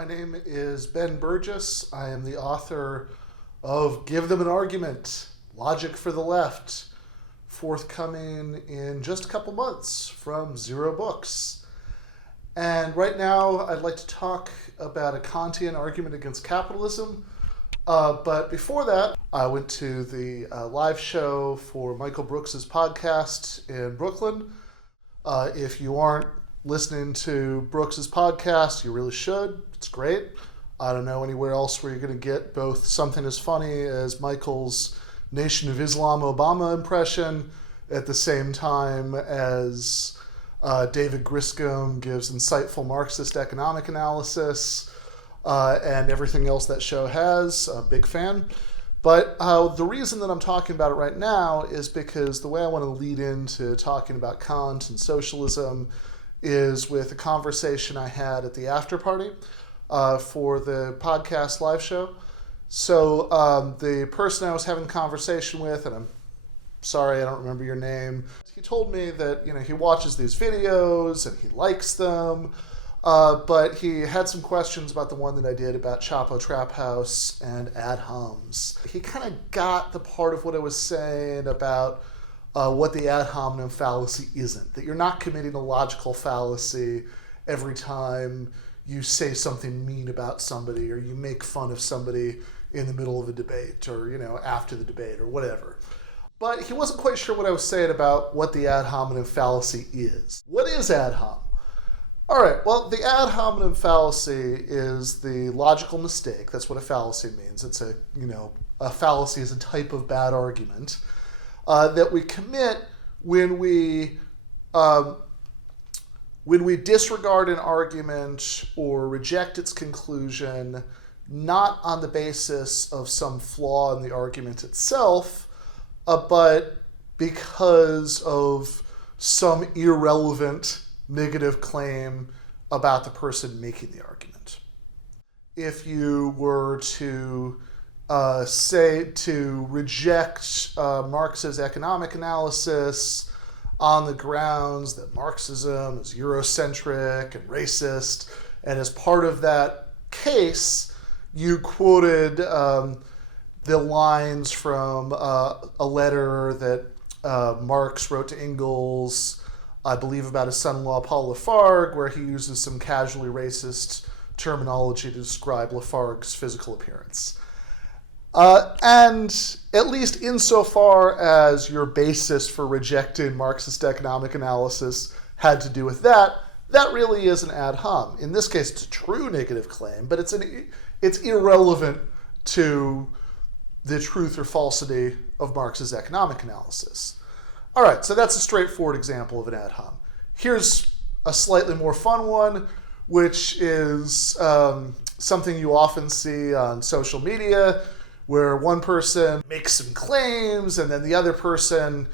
My name is Ben Burgis. I am the author of Give Them an Argument, Logic for the Left, forthcoming in just a couple months from Zer0 Books. And right now I'd like to talk about a Kantian argument against capitalism. But before that, I went to the live show for Michael Brooks's podcast in Brooklyn. If you aren't listening to Brooks's podcast, you really should. It's great. I don't know anywhere else where you're going to get both something as funny as Michael's Nation of Islam Obama impression at the same time as David Griscom gives insightful Marxist economic analysis and everything else that show has. A big fan. But the reason that I'm talking about it right now is because the way I want to lead into talking about Kant and socialism is with a conversation I had at the after party for the podcast live show. So the person I was having a conversation with, and I'm sorry I don't remember your name, he told me that he watches these videos and he likes them, but he had some questions about the one that I did about Chapo Trap House and ad homs. He kind of got the part of what I was saying about what the ad hominem fallacy isn't, that you're not committing a logical fallacy every time you say something mean about somebody or you make fun of somebody in the middle of a debate or after the debate or whatever. But he wasn't quite sure what I was saying about what the ad hominem fallacy is. What is ad hom? All right, well, the ad hominem fallacy is the logical mistake. That's what a fallacy means. It's a fallacy is a type of bad argument that we commit when we disregard an argument or reject its conclusion, not on the basis of some flaw in the argument itself, but because of some irrelevant negative claim about the person making the argument. If you were to reject Marx's economic analysis on the grounds that Marxism is Eurocentric and racist, and as part of that case, you quoted the lines from a letter that Marx wrote to Engels, I believe about his son-in-law Paul Lafargue, where he uses some casually racist terminology to describe Lafargue's physical appearance. And at least insofar as your basis for rejecting Marxist economic analysis had to do with that, that really is an ad hom. In this case, it's a true negative claim, but it's irrelevant to the truth or falsity of Marx's economic analysis. All right, so that's a straightforward example of an ad hom. Here's a slightly more fun one, which is something you often see on social media, where one person makes some claims and then the other person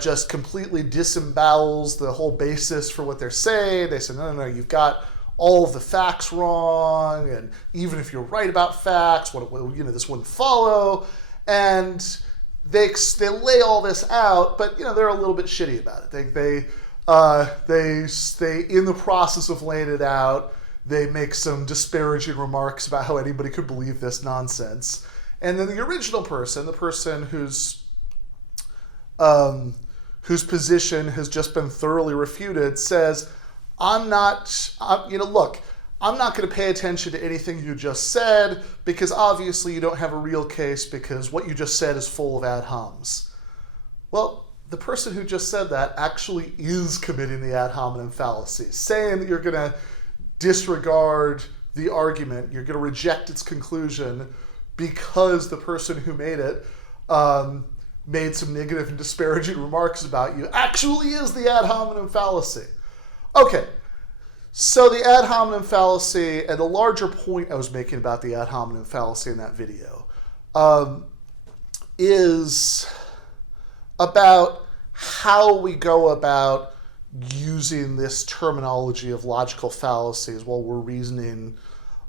just completely disembowels the whole basis for what they're saying. They say, no, you've got all of the facts wrong, and even if you're right about facts, this wouldn't follow. And they lay all this out, but they're a little bit shitty about it. They in the process of laying it out, they make some disparaging remarks about how anybody could believe this nonsense. And then the original person, the person whose position has just been thoroughly refuted, says, I'm not going to pay attention to anything you just said because obviously you don't have a real case because what you just said is full of ad homs. Well, the person who just said that actually is committing the ad hominem fallacy, saying that you're going to disregard the argument, you're going to reject its conclusion because the person who made it made some negative and disparaging remarks about you actually is the ad hominem fallacy. Okay, so the ad hominem fallacy, and the larger point I was making about the ad hominem fallacy in that video, is about how we go about using this terminology of logical fallacies while we're reasoning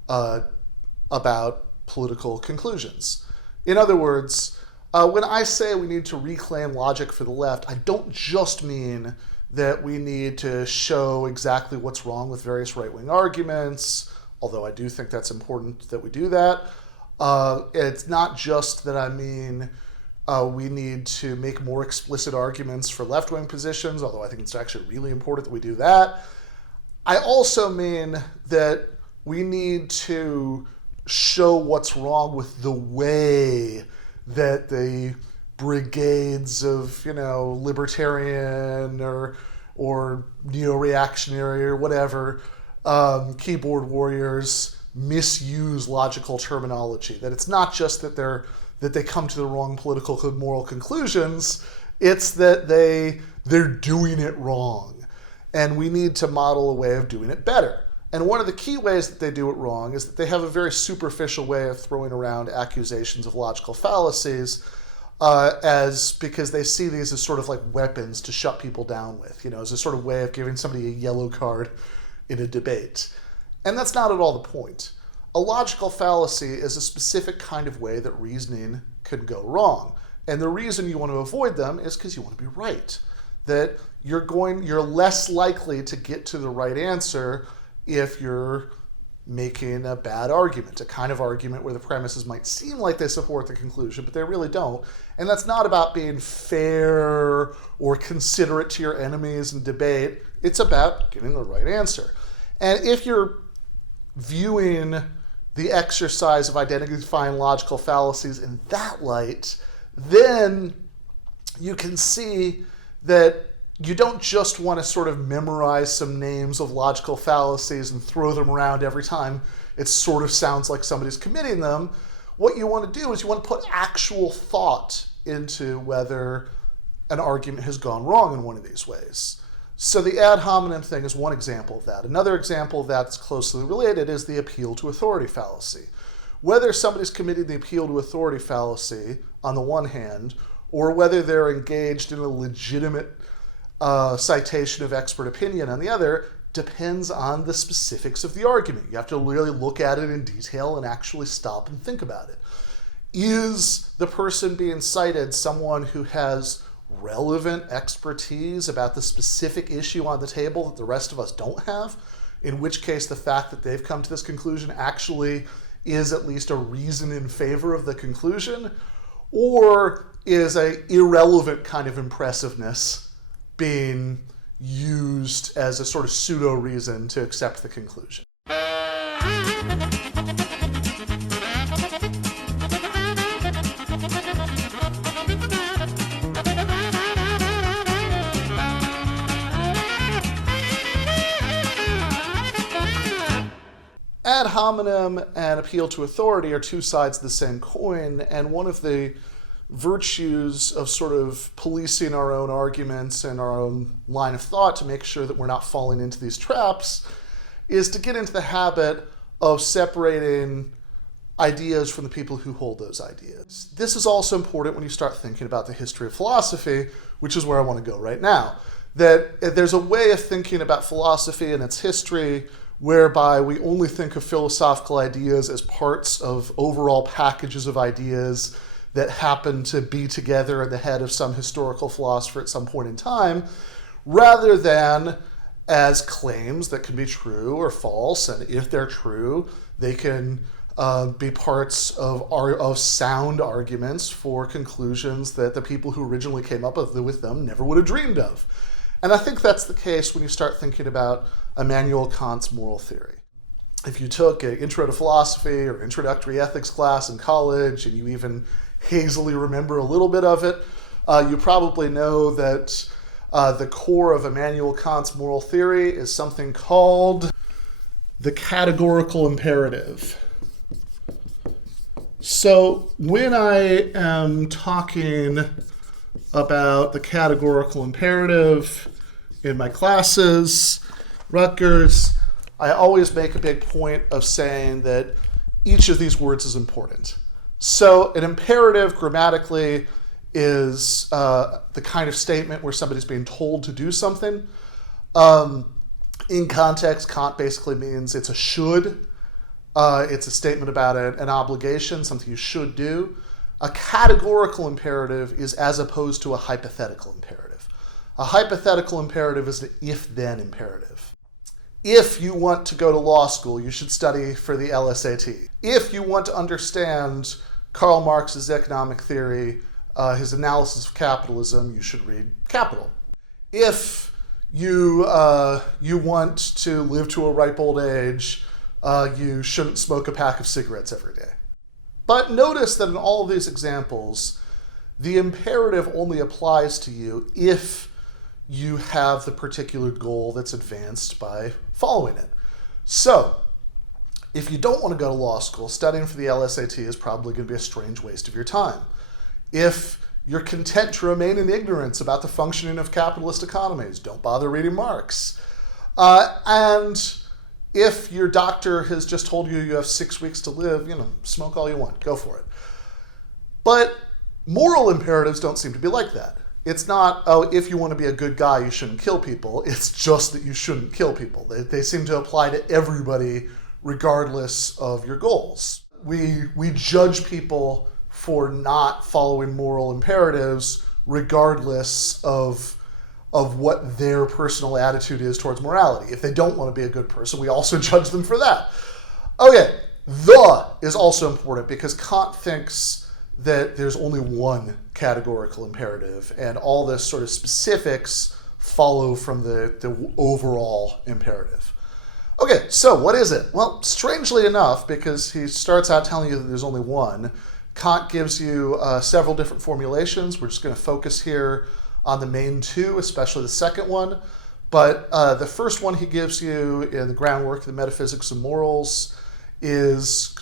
about political conclusions. In other words, when I say we need to reclaim logic for the left, I don't just mean that we need to show exactly what's wrong with various right-wing arguments, although I do think that's important that we do that. It's not just that I mean we need to make more explicit arguments for left-wing positions, although I think it's actually really important that we do that. I also mean that we need to show what's wrong with the way that the brigades of, libertarian or neo-reactionary or whatever keyboard warriors misuse logical terminology. That it's not just that they come to the wrong political and moral conclusions, it's that they're doing it wrong. And we need to model a way of doing it better. And one of the key ways that they do it wrong is that they have a very superficial way of throwing around accusations of logical fallacies because they see these as sort of like weapons to shut people down with, as a sort of way of giving somebody a yellow card in a debate. And that's not at all the point. A logical fallacy is a specific kind of way that reasoning could go wrong. And the reason you want to avoid them is because you want to be right. That you're less likely to get to the right answer if you're making a bad argument, a kind of argument where the premises might seem like they support the conclusion, but they really don't. And that's not about being fair or considerate to your enemies in debate. It's about getting the right answer. And if you're viewing the exercise of identifying logical fallacies in that light, then you can see that you don't just want to sort of memorize some names of logical fallacies and throw them around every time it sort of sounds like somebody's committing them. What you want to do is you want to put actual thought into whether an argument has gone wrong in one of these ways. So the ad hominem thing is one example of that. Another example of that that's closely related is the appeal to authority fallacy. Whether somebody's committing the appeal to authority fallacy on the one hand, or whether they're engaged in a legitimate citation of expert opinion on the other, depends on the specifics of the argument. You have to really look at it in detail and actually stop and think about it. Is the person being cited someone who has relevant expertise about the specific issue on the table that the rest of us don't have? In which case the fact that they've come to this conclusion actually is at least a reason in favor of the conclusion? Or is an irrelevant kind of impressiveness being used as a sort of pseudo reason to accept the conclusion? Ad hominem and appeal to authority are two sides of the same coin, and one of the virtues of sort of policing our own arguments and our own line of thought to make sure that we're not falling into these traps is to get into the habit of separating ideas from the people who hold those ideas. This is also important when you start thinking about the history of philosophy, which is where I want to go right now. That there's a way of thinking about philosophy and its history whereby we only think of philosophical ideas as parts of overall packages of ideas that happen to be together in the head of some historical philosopher at some point in time, rather than as claims that can be true or false, and if they're true, they can be parts of sound arguments for conclusions that the people who originally came up with them never would have dreamed of. And I think that's the case when you start thinking about Immanuel Kant's moral theory. If you took an intro to philosophy or introductory ethics class in college, and you even hazily remember a little bit of it, you probably know that the core of Immanuel Kant's moral theory is something called the categorical imperative. So when I am talking about the categorical imperative in my classes, Rutgers, I always make a big point of saying that each of these words is important. So an imperative grammatically is the kind of statement where somebody's being told to do something. In context, Kant basically means it's a should. It's a statement about an obligation, something you should do. A categorical imperative is as opposed to a hypothetical imperative. A hypothetical imperative is an if-then imperative. If you want to go to law school, you should study for the LSAT. If you want to understand Karl Marx's economic theory, his analysis of capitalism, you should read Capital. If you want to live to a ripe old age, you shouldn't smoke a pack of cigarettes every day. But notice that in all of these examples, the imperative only applies to you if you have the particular goal that's advanced by following it. So, if you don't want to go to law school, studying for the LSAT is probably going to be a strange waste of your time. If you're content to remain in ignorance about the functioning of capitalist economies, don't bother reading Marx. And if your doctor has just told you you have 6 weeks to live, smoke all you want, go for it. But moral imperatives don't seem to be like that. It's not, if you want to be a good guy, you shouldn't kill people. It's just that you shouldn't kill people. They seem to apply to everybody regardless of your goals. We judge people for not following moral imperatives regardless of what their personal attitude is towards morality. If they don't want to be a good person, we also judge them for that. Okay, the is also important because Kant thinks that there's only one categorical imperative, and all this sort of specifics follow from the overall imperative. Okay, so what is it? Well, strangely enough, because he starts out telling you that there's only one, Kant gives you several different formulations. We're just going to focus here on the main two, especially the second one. But the first one he gives you in the groundwork of the metaphysics of morals is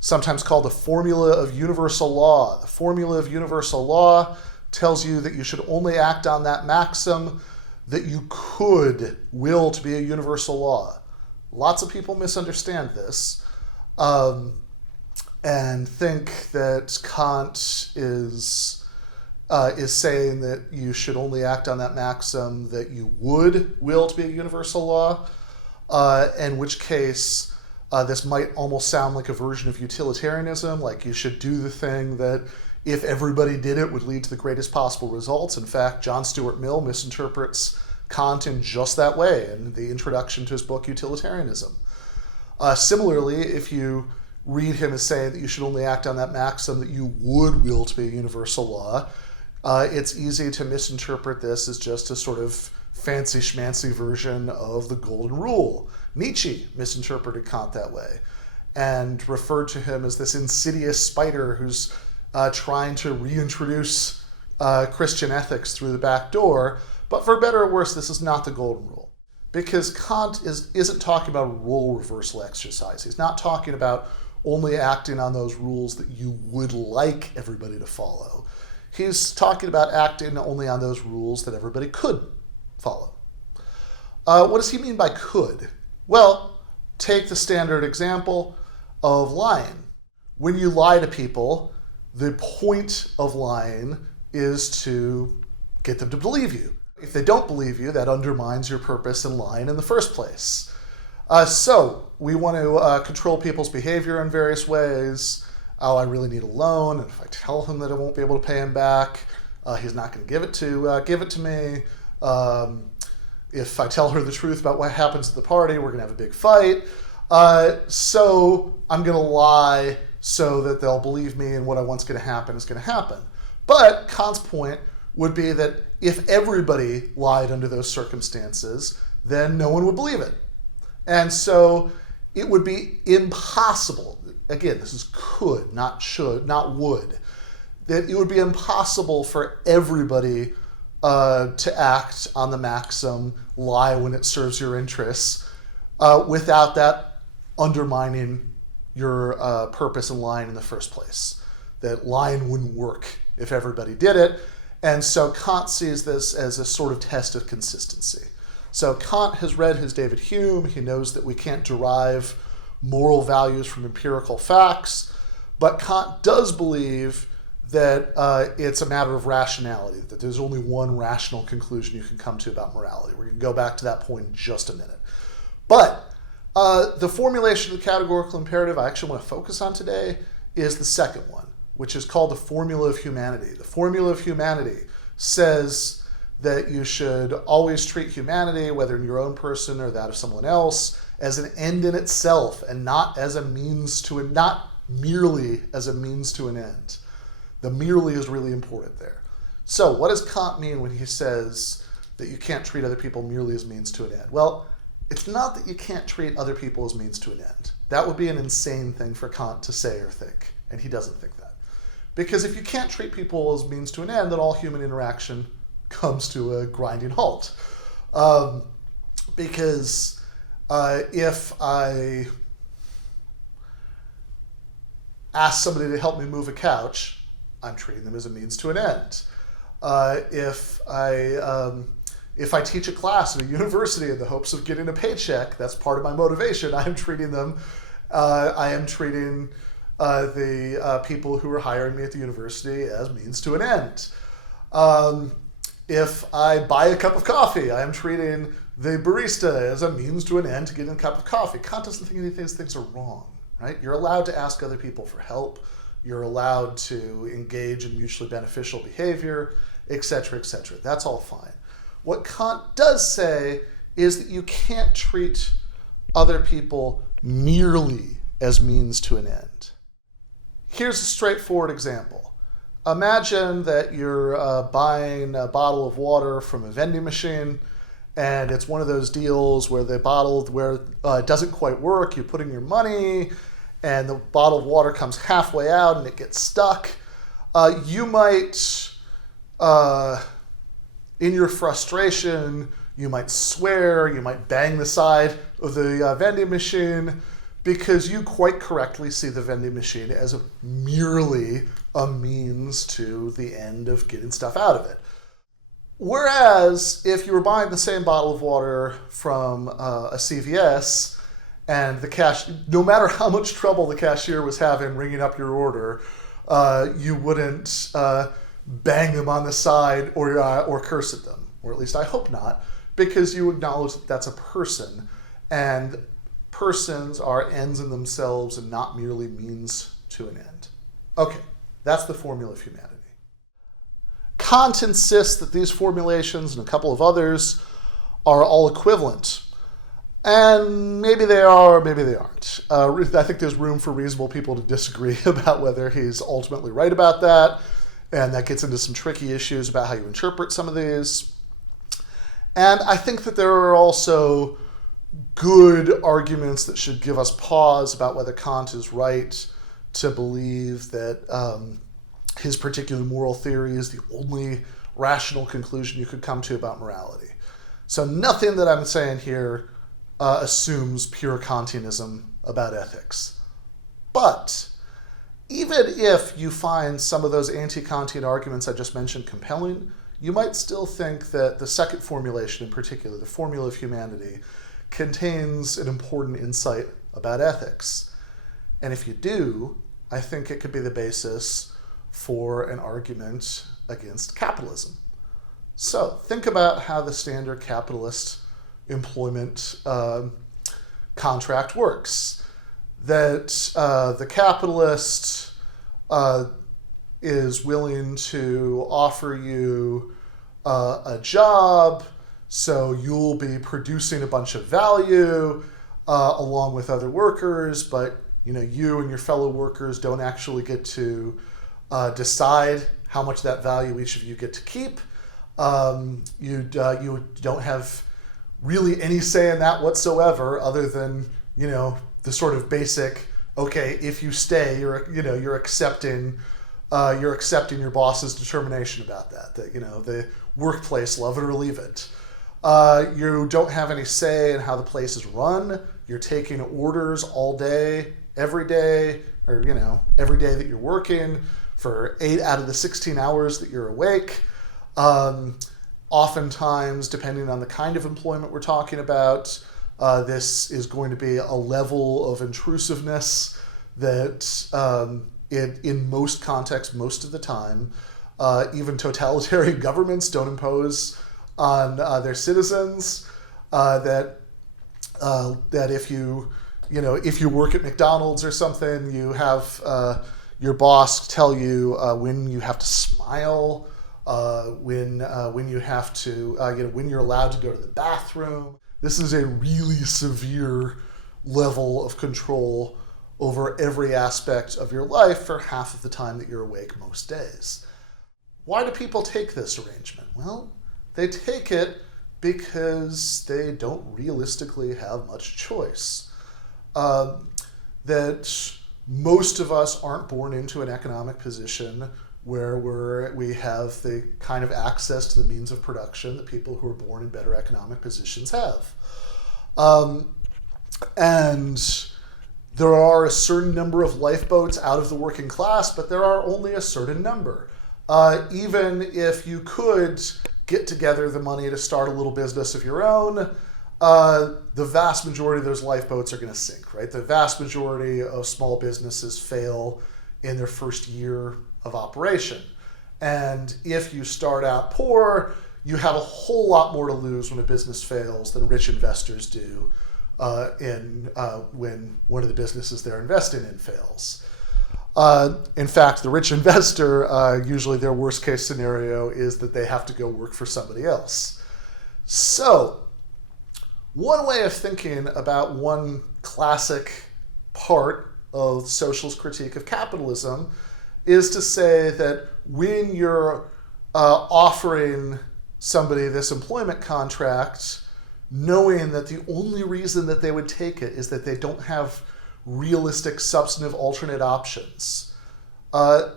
sometimes called the formula of universal law. The formula of universal law tells you that you should only act on that maxim that you could will to be a universal law. Lots of people misunderstand this and think that Kant is saying that you should only act on that maxim that you would will to be a universal law, in which case this might almost sound like a version of utilitarianism, like you should do the thing that if everybody did it would lead to the greatest possible results. In fact, John Stuart Mill misinterprets Kant in just that way in the introduction to his book Utilitarianism. Similarly, if you read him as saying that you should only act on that maxim that you would will to be a universal law, it's easy to misinterpret this as just a sort of fancy schmancy version of the golden rule. Nietzsche misinterpreted Kant that way and referred to him as this insidious spider who's trying to reintroduce Christian ethics through the back door. But for better or worse, this is not the golden rule, because Kant isn't talking about a role reversal exercise. He's not talking about only acting on those rules that you would like everybody to follow. He's talking about acting only on those rules that everybody could follow. What does he mean by could? Well, take the standard example of lying. When you lie to people, the point of lying is to get them to believe you. If they don't believe you, that undermines your purpose in lying in the first place. So we want to control people's behavior in various ways. Oh, I really need a loan, and if I tell him that I won't be able to pay him back, he's not going to give it to me. If I tell her the truth about what happens at the party, we're going to have a big fight. So I'm going to lie so that they'll believe me, and what I want's going to happen is going to happen. But Kant's point would be that if everybody lied under those circumstances, then no one would believe it. And so it would be impossible, again, this is could, not should, not would, that it would be impossible for everybody to act on the maxim, lie when it serves your interests, without that undermining your purpose in lying in the first place. That lying wouldn't work if everybody did it. And so Kant sees this as a sort of test of consistency. So Kant has read his David Hume. He knows that we can't derive moral values from empirical facts, but Kant does believe that it's a matter of rationality, that there's only one rational conclusion you can come to about morality. We're going to go back to that point in just a minute. But the formulation of the categorical imperative I actually want to focus on today is the second one, which is called the formula of humanity. The formula of humanity says that you should always treat humanity, whether in your own person or that of someone else, as an end in itself and not as a means to not merely as a means to an end. The merely is really important there. So what does Kant mean when he says that you can't treat other people merely as means to an end? Well, it's not that you can't treat other people as means to an end. That would be an insane thing for Kant to say or think, and he doesn't think that. Because if you can't treat people as means to an end, then all human interaction comes to a grinding halt. Because if I ask somebody to help me move a couch, I'm treating them as a means to an end. If I teach a class at a university in the hopes of getting a paycheck, that's part of my motivation. I am treating the people who are hiring me at the university as means to an end. If I buy a cup of coffee, I am treating the barista as a means to an end to getting a cup of coffee. Kant doesn't think any of these things are wrong, right? You're allowed to ask other people for help. You're allowed to engage in mutually beneficial behavior, etc., etc. That's all fine. What Kant does say is that you can't treat other people merely as means to an end. Here's a straightforward example. Imagine that you're buying a bottle of water from a vending machine, and it's one of those deals where the bottle it doesn't quite work. You put in your money, and the bottle of water comes halfway out, and it gets stuck. You might, in your frustration, you might swear, you might bang the side of the vending machine, because you quite correctly see the vending machine as merely a means to the end of getting stuff out of it. Whereas if you were buying the same bottle of water from a CVS, and no matter how much trouble the cashier was having ringing up your order, you wouldn't bang them on the side or curse at them, or at least I hope not, because you acknowledge that that's a person, and persons are ends in themselves and not merely means to an end. Okay, that's the formula of humanity. Kant insists that these formulations and a couple of others are all equivalent. And maybe they are, maybe they aren't. I think there's room for reasonable people to disagree about whether he's ultimately right about that. And that gets into some tricky issues about how you interpret some of these. And I think that there are also good arguments that should give us pause about whether Kant is right to believe that his particular moral theory is the only rational conclusion you could come to about morality. So nothing that I'm saying here assumes pure Kantianism about ethics. But even if you find some of those anti-Kantian arguments I just mentioned compelling, you might still think that the second formulation in particular, the formula of humanity, contains an important insight about ethics. And if you do, I think it could be the basis for an argument against capitalism. So think about how the standard capitalist employment contract works. That the capitalist is willing to offer you a job, so you'll be producing a bunch of value along with other workers, but you and your fellow workers don't actually get to decide how much that value each of you get to keep. You don't have really any say in that whatsoever, other than the sort of basic, okay, if you stay, you're accepting your boss's determination about that. The workplace, love it or leave it. You don't have any say in how the place is run. You're taking orders all day, every day, or every day that you're working for 8 out of the 16 hours that you're awake. Oftentimes, depending on the kind of employment we're talking about, this is going to be a level of intrusiveness that in most contexts, most of the time, even totalitarian governments don't impose on their citizens. That if you work at McDonald's or something, you have your boss tell you when you have to smile when you have to, when you're allowed to go to the bathroom. This is a really severe level of control over every aspect of your life for half of the time that you're awake most days. Why do people take this arrangement? Well, they take it because they don't realistically have much choice. That most of us aren't born into an economic position where we have the kind of access to the means of production that people who are born in better economic positions have. And there are a certain number of lifeboats out of the working class, but there are only a certain number. Even if you could get together the money to start a little business of your own, the vast majority of those lifeboats are going to sink, right? The vast majority of small businesses fail in their first year of operation. And if you start out poor, you have a whole lot more to lose when a business fails than rich investors do when one of the businesses they're investing in fails. In fact, the rich investor, usually their worst case scenario is that they have to go work for somebody else. So, one way of thinking about one classic part of socialist critique of capitalism is to say that when you're offering somebody this employment contract, knowing that the only reason that they would take it is that they don't have realistic substantive alternate options,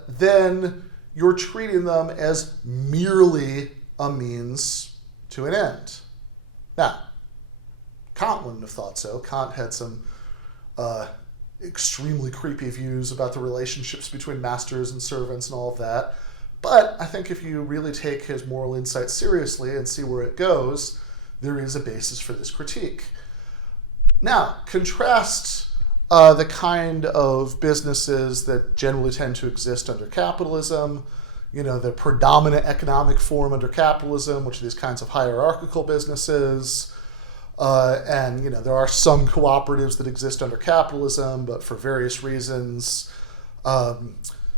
then you're treating them as merely a means to an end. Now, Kant wouldn't have thought so. Kant had some extremely creepy views about the relationships between masters and servants and all of that. But I think if you really take his moral insight seriously and see where it goes, there is a basis for this critique. Now, contrast the kind of businesses that generally tend to exist under capitalism, the predominant economic form under capitalism, which are these kinds of hierarchical businesses. And there are some cooperatives that exist under capitalism, but for various reasons,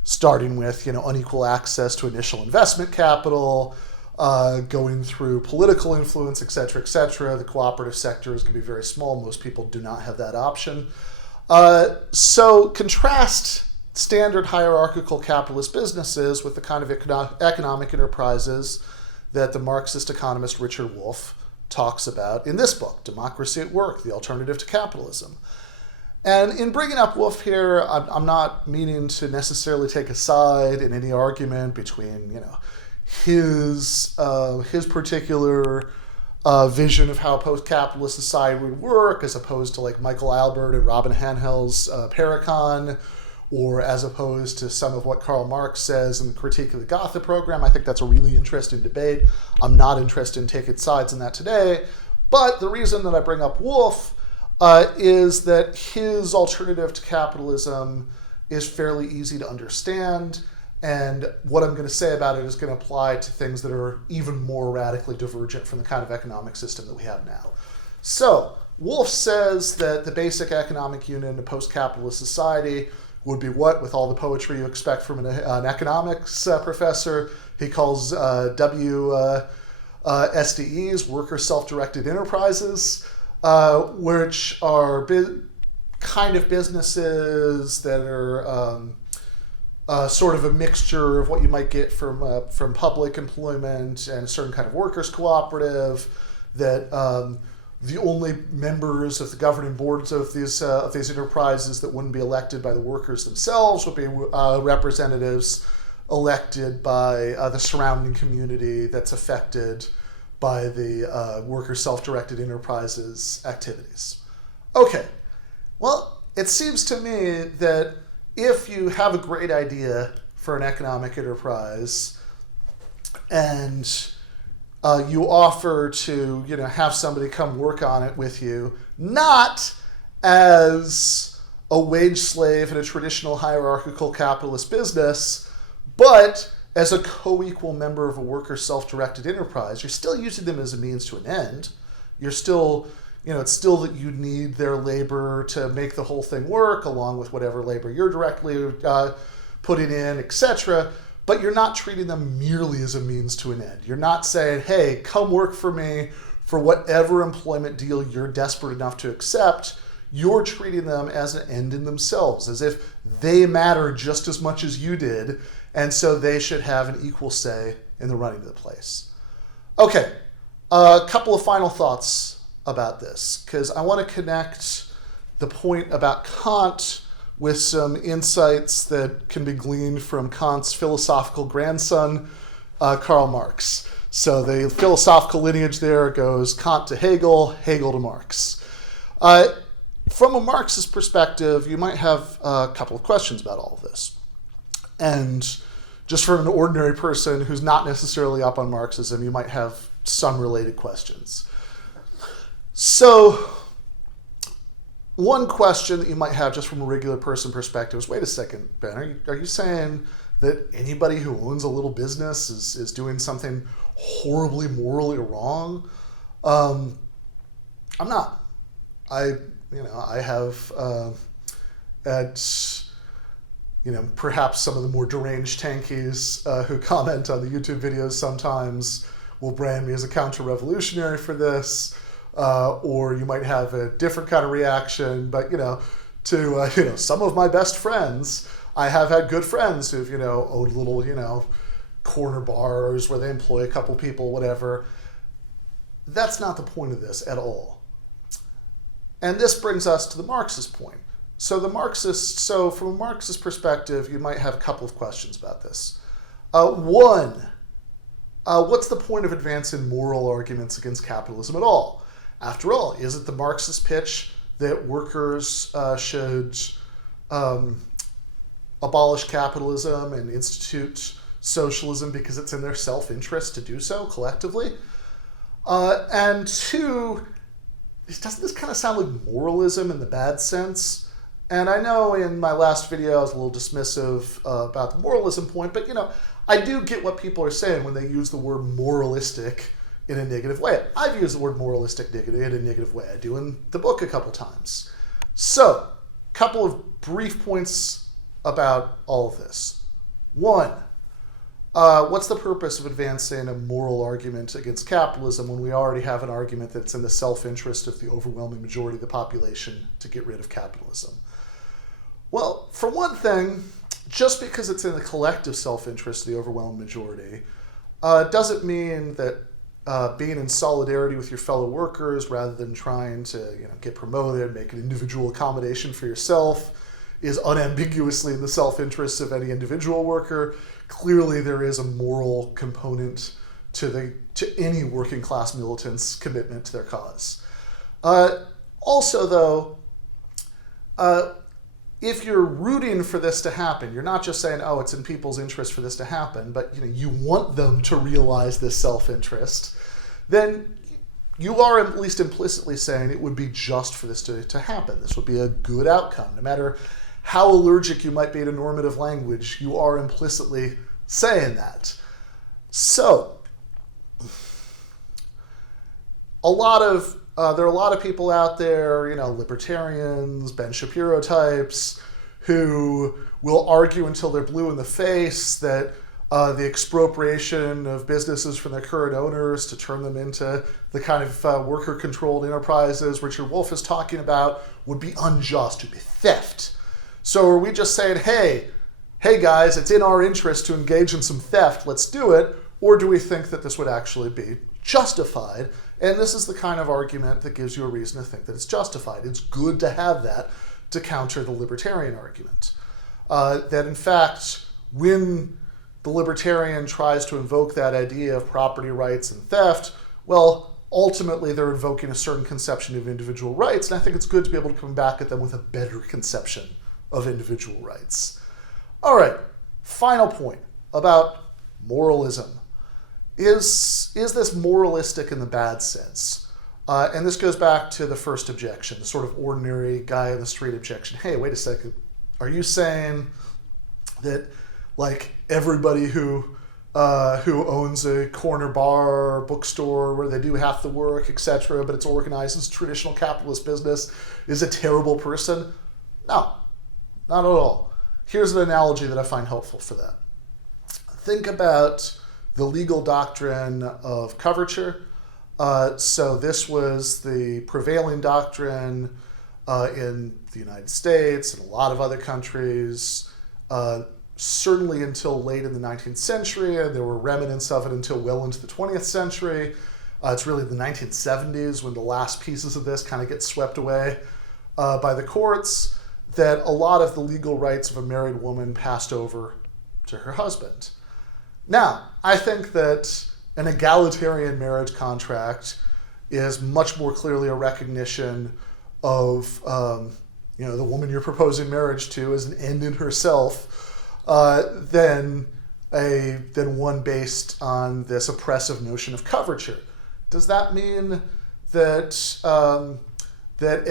starting with unequal access to initial investment capital, going through political influence, et cetera, the cooperative sector is going to be very small. Most people do not have that option. So contrast standard hierarchical capitalist businesses with the kind of economic enterprises that the Marxist economist Richard Wolff talks about in this book, Democracy at Work, The Alternative to Capitalism. And in bringing up Wolff here, I'm not meaning to necessarily take a side in any argument between, his particular vision of how post-capitalist society would work, as opposed to like Michael Albert and Robin Hanhell's Paracon, or as opposed to some of what Karl Marx says in the Critique of the Gotha program. I think that's a really interesting debate. I'm not interested in taking sides in that today. But the reason that I bring up Wolff is that his alternative to capitalism is fairly easy to understand. And what I'm going to say about it is going to apply to things that are even more radically divergent from the kind of economic system that we have now. So, Wolff says that the basic economic unit in a post-capitalist society would be what, with all the poetry you expect from an economics professor, he calls WSDEs, worker self-directed enterprises, which are kind of businesses that are sort of a mixture of what you might get from public employment and a certain kind of workers' cooperative, that the only members of the governing boards of these enterprises that wouldn't be elected by the workers themselves would be representatives elected by the surrounding community that's affected by the worker self-directed enterprises activities. Okay, well, it seems to me that if you have a great idea for an economic enterprise and you offer to have somebody come work on it with you, not as a wage slave in a traditional hierarchical capitalist business, but as a co-equal member of a worker self-directed enterprise, you're still using them as a means to an end. You're still, it's still that you need their labor to make the whole thing work, along with whatever labor you're directly putting in, etc. but you're not treating them merely as a means to an end. You're not saying, hey, come work for me for whatever employment deal you're desperate enough to accept. You're treating them as an end in themselves, as if they matter just as much as you did, and so they should have an equal say in the running of the place. Okay, a couple of final thoughts about this, because I want to connect the point about Kant with some insights that can be gleaned from Kant's philosophical grandson, Karl Marx. So the philosophical lineage there goes Kant to Hegel, Hegel to Marx. From a Marxist perspective, you might have a couple of questions about all of this. And just from an ordinary person who's not necessarily up on Marxism, you might have some related questions. So one question that you might have just from a regular person perspective is, wait a second, Ben, are you saying that anybody who owns a little business is doing something horribly morally wrong? I'm not. I have perhaps some of the more deranged tankies who comment on the YouTube videos sometimes will brand me as a counter-revolutionary for this. Or you might have a different kind of reaction, but to some of my best friends, I have had good friends who've owned little corner bars where they employ a couple people, whatever. That's not the point of this at all. And this brings us to the Marxist point. So from a Marxist perspective, you might have a couple of questions about this. One, what's the point of advancing moral arguments against capitalism at all? After all, is it the Marxist pitch that workers should abolish capitalism and institute socialism because it's in their self-interest to do so collectively? And two, doesn't this kind of sound like moralism in the bad sense? And I know in my last video I was a little dismissive about the moralism point, but I do get what people are saying when they use the word moralistic in a negative way. I've used the word moralistic in a negative way. I do in the book a couple times. So, a couple of brief points about all of this. One, what's the purpose of advancing a moral argument against capitalism when we already have an argument that's in the self-interest of the overwhelming majority of the population to get rid of capitalism? Well, for one thing, just because it's in the collective self-interest of the overwhelming majority doesn't mean that being in solidarity with your fellow workers rather than trying to get promoted, make an individual accommodation for yourself is unambiguously in the self-interest of any individual worker. Clearly there is a moral component to any working class militant's commitment to their cause. Also though, if you're rooting for this to happen, you're not just saying, oh, it's in people's interest for this to happen, but you want them to realize this self-interest, then you are at least implicitly saying it would be just for this to happen. This would be a good outcome. No matter how allergic you might be to normative language, you are implicitly saying that. So, there are a lot of people out there, libertarians, Ben Shapiro types, who will argue until they're blue in the face that the expropriation of businesses from their current owners to turn them into the kind of worker-controlled enterprises Richard Wolff is talking about would be unjust, would be theft. So are we just saying, hey guys, it's in our interest to engage in some theft, let's do it, or do we think that this would actually be justified? And this is the kind of argument that gives you a reason to think that it's justified. It's good to have that to counter the libertarian argument. That in fact, when the libertarian tries to invoke that idea of property rights and theft, well, ultimately they're invoking a certain conception of individual rights, and I think it's good to be able to come back at them with a better conception of individual rights. All right, final point about moralism. Is this moralistic in the bad sense? And this goes back to the first objection, the sort of ordinary guy in the street objection. Hey, wait a second. Are you saying that everybody who owns a corner bar or bookstore where they do half the work, etc., but it's organized as a traditional capitalist business is a terrible person? No, not at all. Here's an analogy that I find helpful for that. think about the legal doctrine of coverture. So this was the prevailing doctrine in the United States and a lot of other countries, certainly until late in the 19th century, and there were remnants of it until well into the 20th century. It's really the 1970s when the last pieces of this kind of get swept away by the courts, that a lot of the legal rights of a married woman passed over to her husband. Now, I think that an egalitarian marriage contract is much more clearly a recognition of the woman you're proposing marriage to as an end in herself than one based on this oppressive notion of coverture. Does that mean that that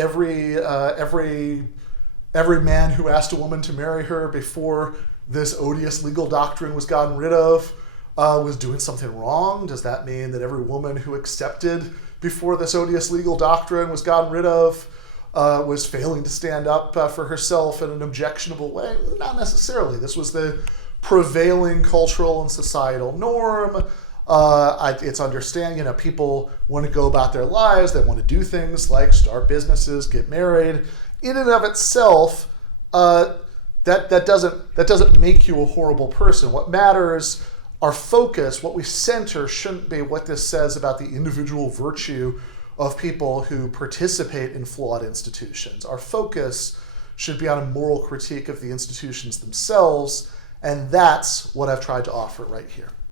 every man who asked a woman to marry her before this odious legal doctrine was gotten rid of was doing something wrong? Does that mean that every woman who accepted before this odious legal doctrine was gotten rid of was failing to stand up for herself in an objectionable way? Not necessarily. This was the prevailing cultural and societal norm. It's understanding, people want to go about their lives. They want to do things like start businesses, get married. In and of itself, that doesn't make you a horrible person. What matters, our focus, what we center, shouldn't be what this says about the individual virtue of people who participate in flawed institutions. Our focus should be on a moral critique of the institutions themselves, and that's what I've tried to offer right here.